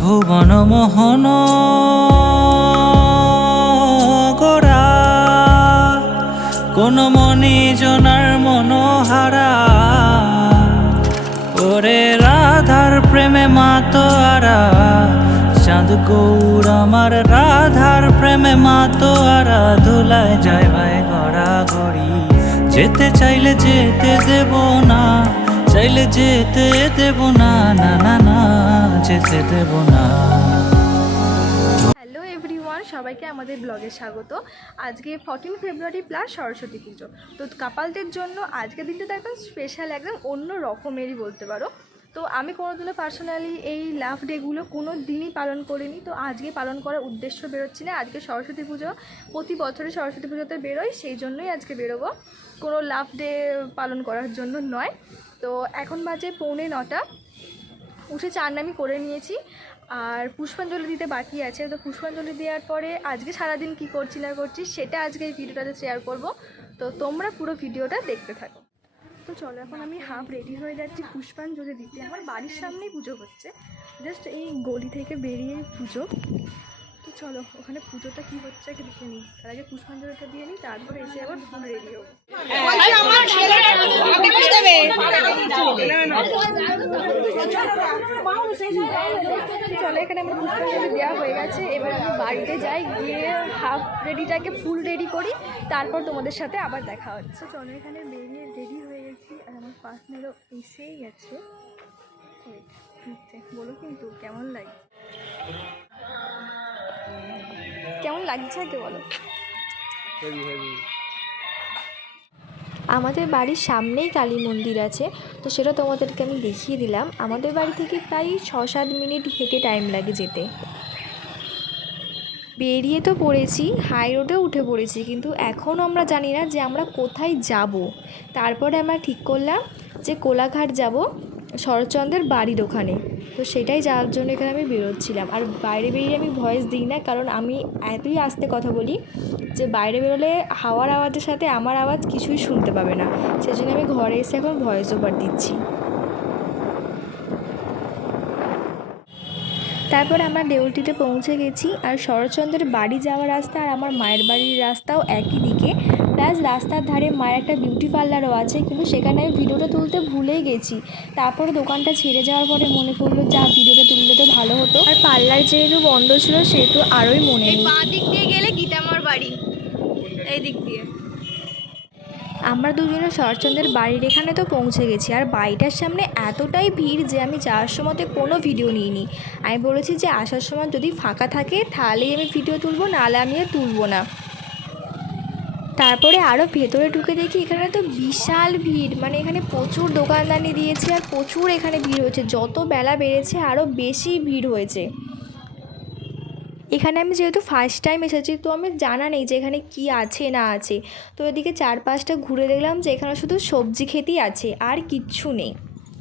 ভুবন মোহন গোরা কোন মনি জনার মনোহারা। ওরে রাধার প্রেমে মাতোয়ারা। চাঁদ গৌর আমার রাধার প্রেমে মাতোয়ারা। ধুলায় যায় ভাই গড়া গড়ি যেতে চাইলে যেতে দেব না। চাইলে যেতে দেব না না না না, যেতে দেব না। সবাইকে আমাদের ব্লগে স্বাগত। আজকে ফর্টিন ফেব্রুয়ারি প্লাস সরস্বতী পুজো। তো কাপালদের জন্য আজকের দিনটা তো একদম স্পেশাল একদম অন্য রকমেরই বলতে পারো। তো আমি কোনোদিনও পার্সোনালি এই লাভ ডেগুলো কোনো দিনই পালন করিনি। তো আজকে পালন করার উদ্দেশ্য বেরোচ্ছি না। আজকে সরস্বতী পুজো, প্রতি বছরে সরস্বতী পুজোতে বেরোই, সেই জন্যই আজকে বেরোবো। কোনো লাভ ডে পালন করার জন্য নয়। তো এখন বাজে পৌনে নটা। উঠে চান আমি করে নিয়েছি। আর পুষ্পাঞ্জলি দিতে বাকি আছে। তো পুষ্পাঞ্জলি দেওয়ার পরে আজকে সারাদিন কি করছি না করছি সেটা আজকে এই ভিডিওটাতে শেয়ার করব। তো তোমরা পুরো ভিডিওটা দেখতে থাকো। তো চলো, এখন আমি হাফ রেডি হয়ে যাচ্ছি পুষ্পাঞ্জলি দিতে। আমার বাড়ির সামনেই পুজো হচ্ছে। জাস্ট এই গলি থেকে বেরিয়ে পুজো। তো চলো, ওখানে পুজোটা কি হচ্ছে আগে দেখে নিই। তার আগে পুষ্পাঞ্জলিটা দিয়ে নিই, তারপরে এসে আবার ফুল রেডি হব। চলো, এখানে আমার পুষ্পাঞ্জলি দেওয়া হয়ে গেছে। এবার আমি বাড়িতে যাই, গিয়ে হাফ রেডিটাকে ফুল রেডি করি। তারপর তোমাদের সাথে আবার দেখা হচ্ছে। চলো, এখানে বেরিয়ে রেডি হয়ে গেছি। আর আমার পার্টনারও এসেই গেছে। বলো কিন্তু, কেমন লাগছে? কেমন লাগছে আগে বলো? আমাদের বাড়ির সামনেই কালী মন্দির আছে তো সেটা তোমাদেরকে আমি দেখিয়ে দিলাম। আমাদের বাড়ি থেকে প্রায় ছ সাত মিনিট হেঁটে টাইম লাগে যেতে। বেরিয়ে তো পড়েছি হাই রোডে উঠে পড়েছি কিন্তু এখনও আমরা জানি না যে আমরা কোথায় যাব। তারপরে আমরা ঠিক করলাম যে কোলাঘাট যাব শরৎচন্দ্রের বাড়ির ওখানে। তো সেটাই যাওয়ার জন্য এখানে আমি বেরোচ্ছিলাম। আর বাইরে বেরিয়ে আমি ভয়েস দিই না, কারণ আমি এতই আস্তে কথা বলি যে বাইরে বেরোলে হাওয়ার আওয়াজের সাথে আমার আওয়াজ কিছুই শুনতে পাবে না। সেই জন্য আমি ঘরে এসে এখন ভয়েস ওভার দিচ্ছি। তারপর আমরা দেউলটিতে পৌঁছে গেছি, আর শরৎচন্দ্রের বাড়ি যাওয়ার রাস্তা আর আমার মায়ের বাড়ির রাস্তাও একই দিকে। প্লাস রাস্তার ধারে মায়ের একটা বিউটি পার্লারও আছে কিন্তু সেখানে আমি ভিডিওটা তুলতে ভুলেই গেছি। তারপরে দোকানটা ছেড়ে যাওয়ার পরে মনে পড়ল যা ভিডিওটা তুললে তো ভালো হতো। আর পার্লার যেহেতু বন্ধ ছিল সেহেতু আরোই মনে নেই। বাঁ দিক দিয়ে গেলে গীতামার বাড়ি। এই দিক দিয়ে। আমরা দুজনে শরৎচন্দ্রের বাড়ির এখানে তো পৌঁছে গেছি আর বাড়িটার সামনে এতটাই ভিড় যে আমি যাওয়ার সময়তে কোনো ভিডিও নিইনি। আমি বলেছি যে আসার সময় যদি ফাঁকা থাকে তাহলেই আমি ভিডিও তুলবো নাহলে আমি আর তুলবো না। তারপরে আরও ভেতরে ঢুকে দেখি এখানে তো বিশাল ভিড়। মানে এখানে প্রচুর দোকানদানি দিয়েছে আর প্রচুর এখানে ভিড় হয়েছে। যত বেলা বেড়েছে আরও বেশি ভিড় হয়েছে। এখানে আমি যেহেতু ফার্স্ট টাইম এসেছি, তো আমি জানা নেই যে এখানে কি আছে না আছে। তো এদিকে চারপাশটা ঘুরে দেখলাম যে এখানে শুধু সবজি খেতেই আছে, আর কিচ্ছু নেই।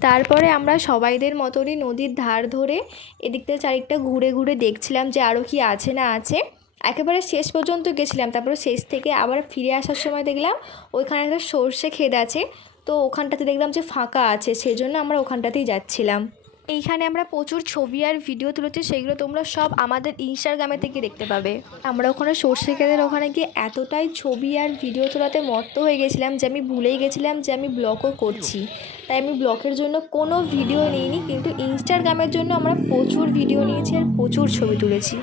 তারপরে আমরা সবাইদের মতনই নদীর ধার ধরে এদিক থেকে চারিকটা ঘুরে ঘুরে দেখছিলাম যে আরও কি আছে না আছে। একেবারে শেষ পর্যন্ত গেছিলাম। তারপরে শেষ থেকে আবার ফিরে আসার সময় দেখলাম ওইখানে একটা সর্ষে ক্ষেত আছে। তো ওখানটাতে দেখলাম যে ফাঁকা আছে, সেজন্য আমরা ওখানটাতেই যাচ্ছিলাম। এইখানে আমরা প্রচুর ছবি আর ভিডিও তুলেছি, সেগুলো তোমরা সব আমাদের ইনস্টাগ্রামে থেকে দেখতে পাবে। আমরা ওখানে সর্ষে ক্ষেতের ওখানে গিয়ে এতটাই ছবি আর ভিডিও তোলাতে মত্ত হয়ে গেছিলাম যে আমি ভুলেই গেছিলাম যে আমি ব্লগও করছি। তাই আমি ব্লগের জন্য কোনো ভিডিও নিইনি, কিন্তু ইনস্টাগ্রামের জন্য আমরা প্রচুর ভিডিও নিয়েছি আর প্রচুর ছবি তুলেছি।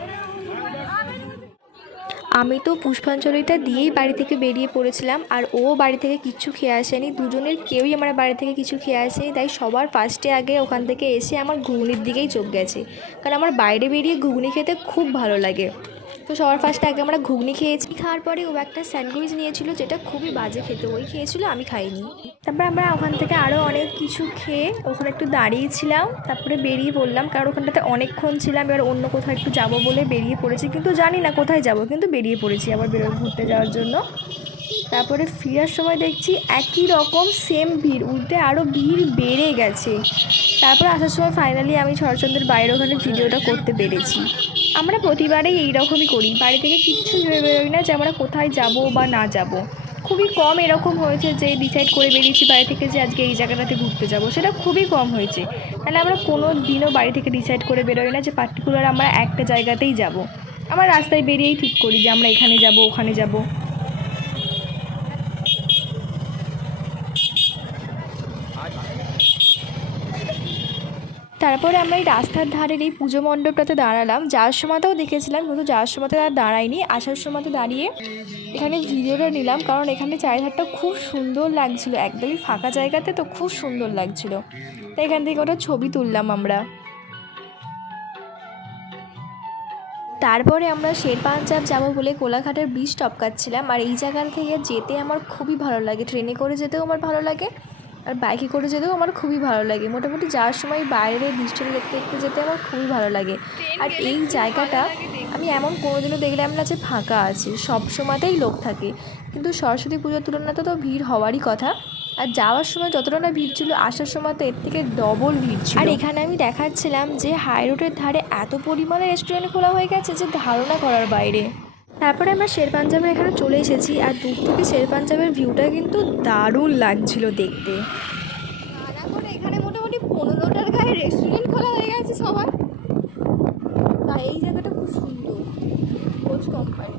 আমি তো পুষ্পাঞ্জলিটা দিয়েই বাড়ি থেকে বেরিয়ে পড়েছিলাম, আর ও বাড়ি থেকে কিচ্ছু খেয়ে আসেনি। দুজনের কেউই আমার বাড়ি থেকে কিছু খেয়ে আসেনি, তাই সবার ফার্স্টে আগে ওখান থেকে এসে আমার ঘুগনির দিকেই চোখ গেছে। কারণ আমার বাইরে বেরিয়ে ঘুগনি খেতে খুব ভালো লাগে। তো সবার ফার্স্টে আগে আমরা ঘুগনি খেয়েছি। খাওয়ার পরে ও একটা স্যান্ডউইচ নিয়েছিল যেটা খুবই বাজে খেতে। ওই খেয়েছিল, আমি খাইনি। তারপর আমরা ওখান থেকে আরও অনেক কিছু খেয়ে ওখানে একটু দাঁড়িয়েছিলাম, তারপরে বেরিয়ে পড়লাম, কারণ ওখানটাতে অনেকক্ষণ ছিলাম, এবার অন্য কোথাও একটু যাব বলে বেরিয়ে পড়েছি। কিন্তু জানি না কোথায় যাব, কিন্তু বেরিয়ে পড়েছি আবার বেরো ঘুরতে যাওয়ার জন্য। তারপরে ফেরার সময় দেখছি একই রকম সেম ভিড়, উল্টে আরও ভিড় বেড়ে গেছে। তারপর আসার সময় ফাইনালি আমি শরৎচন্দ্রের বাইরে ওখানে ভিডিওটা করতে পেরেছি। আমরা প্রতিবারেই এই রকমই করি। বাড়ি থেকে কিচ্ছু বেরোই না যে আমরা কোথায় যাব বা না যাব। খুবই কম এরকম হয়েছে যে ডিসাইড করে বেরিয়েছি বাড়ি থেকে যে আজকে এই জায়গাটাতে ঘুরতে যাব। সেটা খুবই কম হয়েছে। তাহলে আমরা কোনো দিনও বাড়ি থেকে ডিসাইড করে বেরোই না যে পার্টিকুলার আমরা একটা জায়গাতেই যাব। আমরা রাস্তায় বেরিয়েই ঠিক করি যে আমরা এখানে যাব, ওখানে যাব। তারপরে আমরা এই রাস্তার ধারের এই পুজো মণ্ডপটাতে দাঁড়ালাম। যাওয়ার সময়তেও দেখেছিলাম, কিন্তু যাওয়ার সময়তে আর দাঁড়াইনি আসার সময়তে দাঁড়িয়ে এখানে ভিডিওটা নিলাম, কারণ এখানে চারিধারটা খুব সুন্দর লাগছিল। একদমই ফাঁকা জায়গাতে তো খুব সুন্দর লাগছিল। তাই এখান থেকে ওটা ছবি তুললাম আমরা। তারপরে আমরা শের পাঞ্জাব যাব বলে কোলাঘাটের ব্রিজ টপকাচ্ছিলাম আর এই জায়গা থেকে যেতে আমার খুবই ভালো লাগে। ট্রেনে করে যেতেও আমার ভালো লাগে। আর বাইকে করে যেতেও আমার খুবই ভালো লাগে। মোটামুটি যাওয়ার সময় বাইরে দৃশ্যটা দেখতে দেখতে যেতে আমার খুবই ভালো লাগে। আর এই জায়গাটা আমি এমন কোনোদিনও দেখলাম না যে ফাঁকা আছে। সব সময়তেই লোক থাকে। কিন্তু সরস্বতী পুজোর তুলনাতে তো ভিড় হওয়ারই কথা। আর যাওয়ার সময় যতটা না ভিড় ছিল আসার সময় তো এর থেকে ডবল ভিড় ছিল। আর এখানে আমি দেখাচ্ছিলাম যে হাই রোডের ধারে এত পরিমাণে রেস্টুরেন্ট খোলা হয়ে গেছে যে ধারণা করার বাইরে। তারপরে আমরা শের পাঞ্জাবের এখানে চলে এসেছি আর দূর থেকে শের পাঞ্জাবের ভিউটা কিন্তু দারুণ লাগছিল দেখতে। এখানে মোটামুটি পনেরোটার গায়ে রেস্টুরেন্ট খোলা হয়ে গেছে সবার। তাই এই জায়গাটা খুব সুন্দর খোঁজ কোম্পানি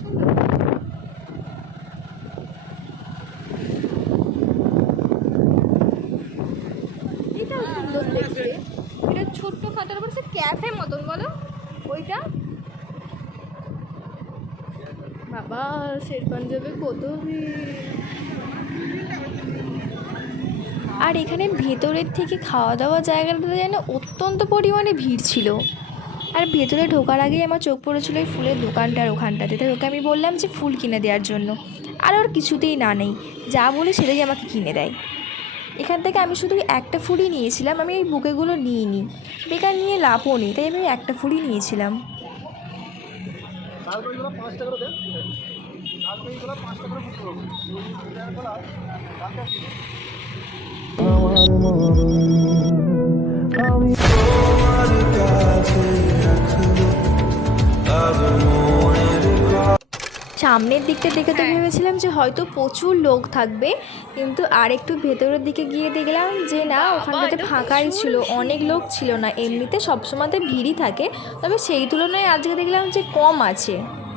সুন্দর দেখতে। এটা ছোট্ট খাতার উপর সে ক্যাফে মতন, বলো? বাবা শের পাঞ্জাবে কত আর এখানে ভেতরের থেকে খাওয়া দাওয়া জায়গাটাতে যেন অত্যন্ত পরিমাণে ভিড় ছিল। আর ভেতরে ঢোকার আগেই আমার চোখ পড়েছিল এই ফুলের দোকানটার ওখানটাতে। তাই ওকে আমি বললাম যে ফুল কিনে দেওয়ার জন্য। আর ওর কিছুতেই না নেই। যা বলে সেটাই আমাকে কিনে দেয়। এখান থেকে আমি শুধু একটা ফুলই নিয়েছিলাম। আমি এই বুকেগুলো নিইনি। বেকার নিয়ে লাভও নেই। তাই আমি একটা ফুলই নিয়েছিলাম। লালকড়িগুলো পাঁচ টাকা করে দেন। লালকড়িগুলো পাঁচ টাকা করে ফুটো করব আমি তোমার কাছে রাখব সামনের দিকটা দেখে তো ভেবেছিলাম যে হয়তো প্রচুর লোক থাকবে কিন্তু আর একটু ভেতরের দিকে গিয়ে দেখলাম যে না ওখানটাতে ফাঁকাই ছিল অনেক লোক ছিল না এমনিতে সবসময়তে ভিড়ই থাকে তবে সেই তুলনায় আজকে দেখলাম যে কম আছে।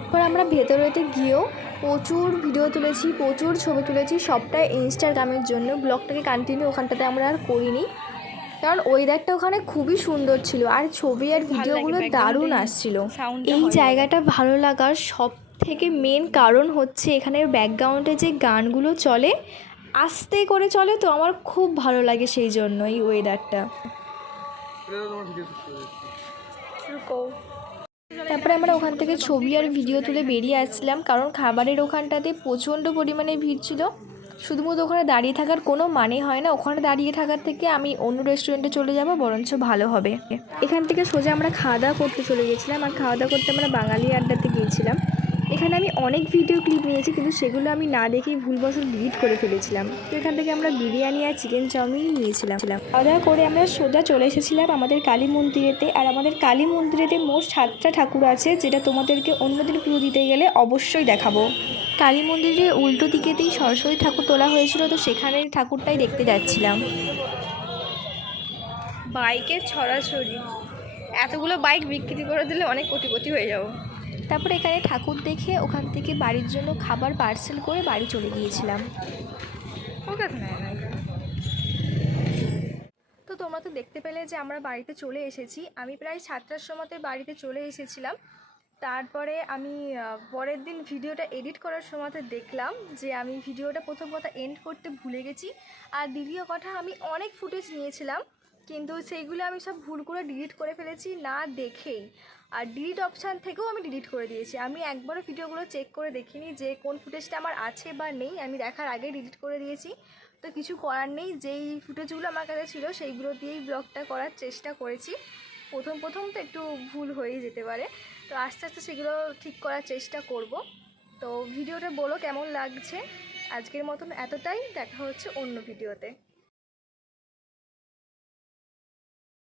এবার আমরা ভেতরেতে গিয়েও প্রচুর ভিডিও তুলেছি প্রচুর ছবি তুলেছি সবটাই ইনস্টাগ্রামের জন্য ব্লগটাকে কন্টিনিউ ওখানটাতে আমরা আর করিনি। কারণ ওয়েদারটা ওখানে খুবই সুন্দর ছিল আর ছবি আর ভিডিওগুলো দারুণ আসছিল। এই জায়গাটা ভালো লাগার সব থেকে মেন কারণ হচ্ছে এখানের ব্যাকগ্রাউন্ডে যে গানগুলো চলে আস্তে করে চলে তো আমার খুব ভালো লাগে সেই জন্য এই ওয়েদারটা তারপরে আমরা ওখান থেকে ছবি আর ভিডিও তুলে বেরিয়ে আসছিলাম কারণ খাবারের ওখানটাতে প্রচণ্ড পরিমাণে ভিড় ছিল। শুধুমাত্র ওখানে দাঁড়িয়ে থাকার কোনো মানে হয় না ওখানে দাঁড়িয়ে থাকার থেকে আমি অন্য রেস্টুরেন্টে চলে যাব বরঞ্চ ভালো হবে। এখান থেকে সোজা আমরা খাওয়া দাওয়া করতে চলে গেছিলাম আর খাওয়া দাওয়া করতে আমরা বাঙালি আড্ডাতে গিয়েছিলাম। এখানে আমি অনেক ভিডিও ক্লিপ নিয়েছি, কিন্তু সেগুলো আমি না দেখেই ভুলবশত ডিলিট করে ফেলেছিলাম। তো এখান থেকে আমরা বিরিয়ানি আর চিকেন চাউমিন নিয়েছিলাম। খাওয়া দাওয়া করে আমরা সোজা চলে এসেছিলাম আমাদের কালী মন্দিরেতে, আর আমাদের কালী মন্দিরেতে মোট সাতটা ঠাকুর আছে, যেটা তোমাদেরকে অন্যদিন পুজো দিতে গেলে অবশ্যই দেখাবো। কালী মন্দিরের উল্টো দিকেতেই সরস্বতী ঠাকুর তোলা হয়েছিল, তো সেখানের ঠাকুরটাই দেখতে যাচ্ছিলাম। বাইকের ছড়াছড়ি। এতগুলো বাইক বিক্রি করে দিলে অনেক কোটিপতি হয়ে যাব। তারপর এখানে ঠাকুর দেখে ওখান থেকে বাড়ির জন্য খাবার পার্সেল করে বাড়ি চলে গিয়েছিলাম। তো তোমরা তো দেখতে পেলে যে আমরা বাড়িতে চলে এসেছি। আমি প্রায় সাতটার সময়তে বাড়িতে চলে এসেছিলাম। তারপরে আমি পরের দিন ভিডিওটা এডিট করার সময়তে দেখলাম যে আমি ভিডিওটা প্রথম কথা এন্ড করতে ভুলে গেছি। আর দ্বিতীয় কথা আমি অনেক ফুটেজ নিয়েছিলাম। কিন্তু সেইগুলো আমি সব ভুল করে ডিলিট করে ফেলেছি না দেখেই। আর ডিলিট অপশান থেকেও আমি ডিলিট করে দিয়েছি। আমি একবারও ভিডিওগুলো চেক করে দেখিনি যে কোন ফুটেজটা আমার আছে বা নেই। আমি দেখার আগে ডিলিট করে দিয়েছি। তো কিছু করার নেই। যেই ফুটেজগুলো আমার কাছে ছিল সেইগুলো দিয়েই ব্লগটা করার চেষ্টা করেছি। প্রথম প্রথম তো একটু ভুল হয়ে যেতে পারে। তো আস্তে আস্তে সেগুলো ঠিক করার চেষ্টা করব। তো ভিডিওটা বলো কেমন লাগছে? আজকের মতন এতটাই। দেখা হচ্ছে অন্য ভিডিওতে